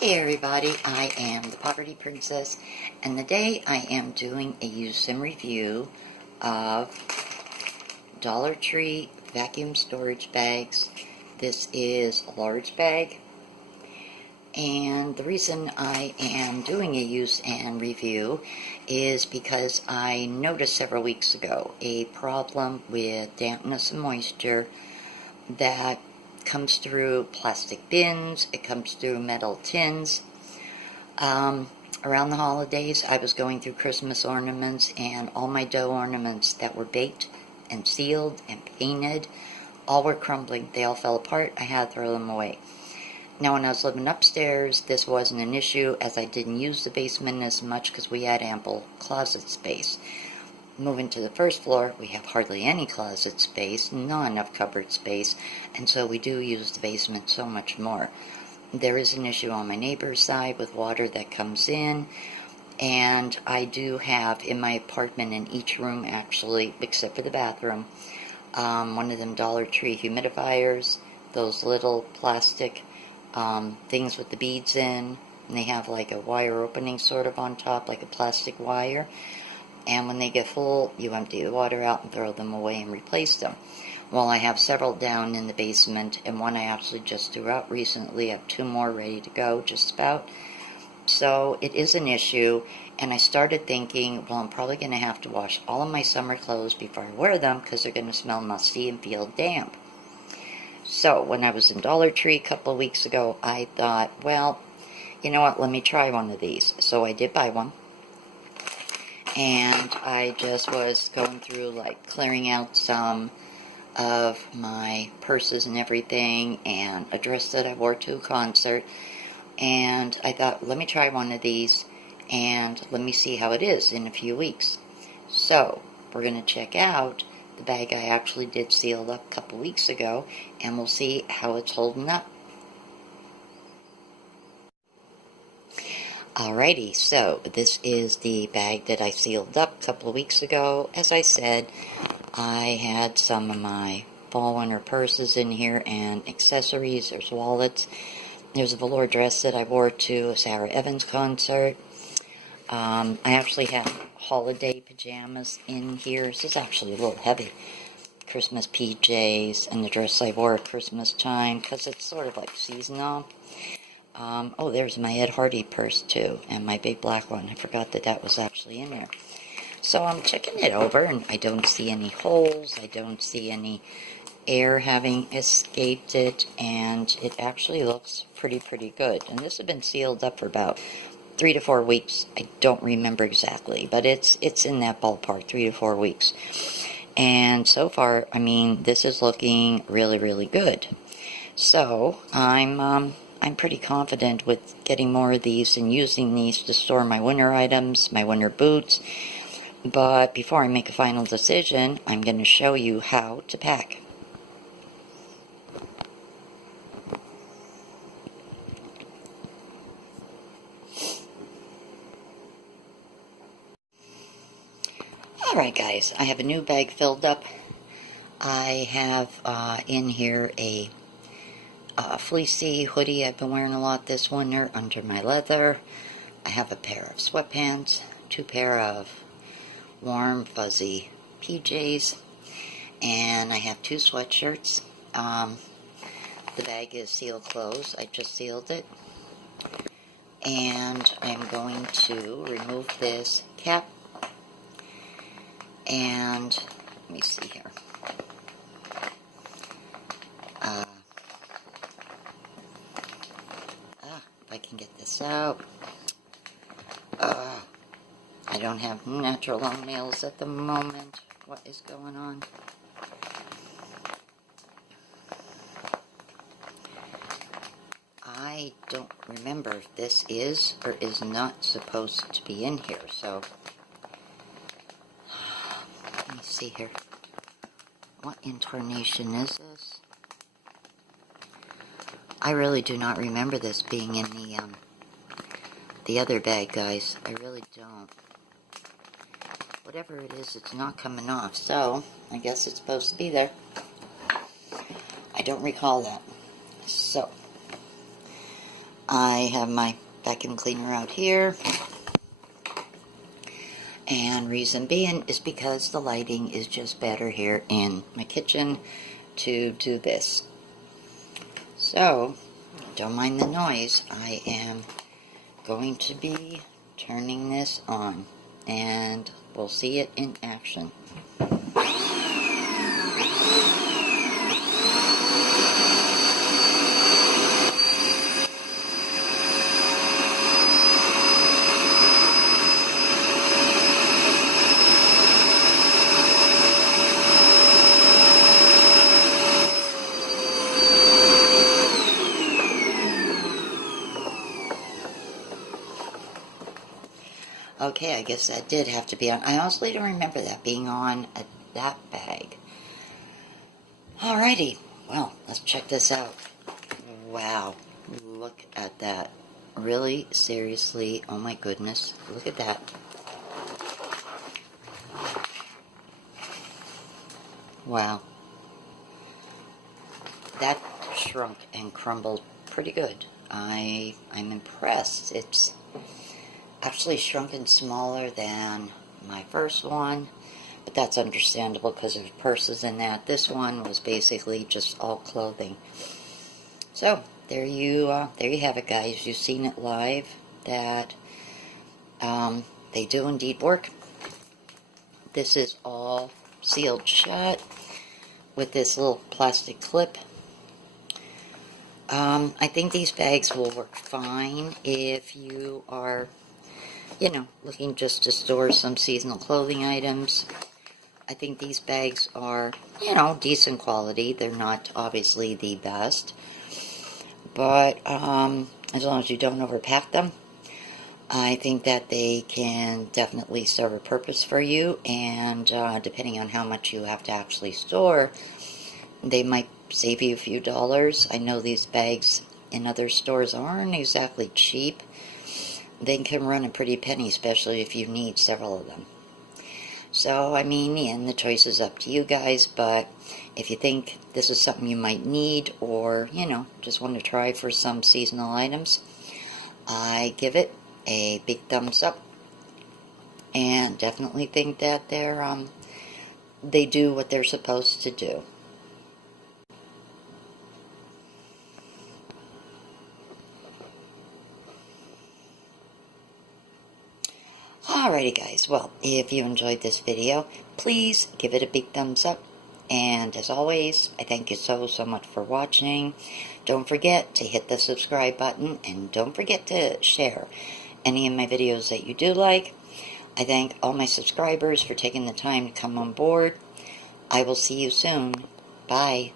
Hey everybody, I am the Poverty Princess, and today I am doing a use and review of Dollar Tree vacuum storage bags. This is a large bag, and the reason I am doing a use and review is because I noticed several weeks ago a problem with dampness and moisture that comes through plastic bins, it comes through metal tins. Around the holidays, I was going through Christmas ornaments, and all my dough ornaments that were baked and sealed and painted, all were crumbling. They all fell apart. I had to throw them away. Now, when I was living upstairs, this wasn't an issue, as I didn't use the basement as much because we had ample closet space. Moving to the first floor, we have hardly any closet space, not enough cupboard space, and so we do use the basement so much more. There is an issue on my neighbor's side with water that comes in, and I do have in my apartment, in each room actually, except for the bathroom, one of them Dollar Tree humidifiers, those little plastic things with the beads in, and they have like a wire opening sort of on top, like a plastic wire. And when they get full, you empty the water out and throw them away and replace them. Well, I have several down in the basement, and one I actually just threw out recently. I have two more ready to go, just about. So it is an issue, and I started thinking, well, I'm probably going to have to wash all of my summer clothes before I wear them, because they're going to smell musty and feel damp. So when I was in Dollar Tree a couple of weeks ago, I thought, well, you know what, let me try one of these. So I did buy one. And I just was going through, like, clearing out some of my purses and everything, and a dress that I wore to a concert. And I thought, let me try one of these, and let me see how it is in a few weeks. So, we're going to check out the bag I actually did seal up a couple weeks ago, and we'll see how it's holding up. Alrighty, so this is the bag that I sealed up a couple of weeks ago. As I said, I had some of my fall winter purses in here and accessories. There's wallets. There's a velour dress that I wore to a Sarah Evans concert. I actually have holiday pajamas in here. This is actually a little heavy. Christmas PJs and the dress I wore at Christmas time, because it's sort of like seasonal. Oh, there's my Ed Hardy purse, too, and my big black one. I forgot that that was actually in there. So I'm checking it over, and I don't see any holes. I don't see any air having escaped it, and it actually looks pretty good. And this has been sealed up for about 3 to 4 weeks. I don't remember exactly, but it's in that ballpark, 3 to 4 weeks. And so far, I mean, this is looking really good. So I'm pretty confident with getting more of these and using these to store my winter items, my winter boots. But before I make a final decision, I'm going to show you how to pack. Alright guys, I have a new bag filled up. I have in here a fleecy hoodie I've been wearing a lot this winter under my leather. I have a pair of sweatpants, 2 pair of warm fuzzy PJs, and I have 2 sweatshirts. The bag is sealed closed. I just sealed it, and I'm going to remove this cap, and let me see here. If I can get this out. I don't have natural long nails at the moment. What is going on? I don't remember if this is or is not supposed to be in here, so let me see here. What incarnation is this? I really do not remember this being in the other bag, guys. I really don't. Whatever it is, it's not coming off, so I guess it's supposed to be there. I don't recall that. So, I have my vacuum cleaner out here. And reason being is because the lighting is just better here in my kitchen to do this. So, don't mind the noise. I am going to be turning this on, and we'll see it in action. Okay, I guess that did have to be on. I honestly don't remember that being on that bag. Alrighty, well, let's check this out. Wow, look at that. Really, seriously, oh my goodness, look at that. Wow. That shrunk and crumbled pretty good. I'm impressed. It's actually shrunken smaller than my first one, but that's understandable because there's purses in that. This one was basically just all clothing. So there you have it, guys. You've seen it live. That they do indeed work. This is all sealed shut with this little plastic clip. I think these bags will work fine if you are, looking just to store some seasonal clothing items. I think these bags are, decent quality. They're not obviously the best, but as long as you don't overpack them, I think that they can definitely serve a purpose for you, and depending on how much you have to actually store, they might save you a few dollars. I know these bags in other stores aren't exactly cheap. They can run a pretty penny, especially if you need several of them. So, I mean, and the choice is up to you guys, but if you think this is something you might need, or, just want to try for some seasonal items, I give it a big thumbs up, and definitely think that they do what they're supposed to do. Alrighty guys, well, if you enjoyed this video, please give it a big thumbs up. And as always, I thank you so much for watching. Don't forget to hit the subscribe button, and don't forget to share any of my videos that you do like. I thank all my subscribers for taking the time to come on board. I will see you soon. Bye.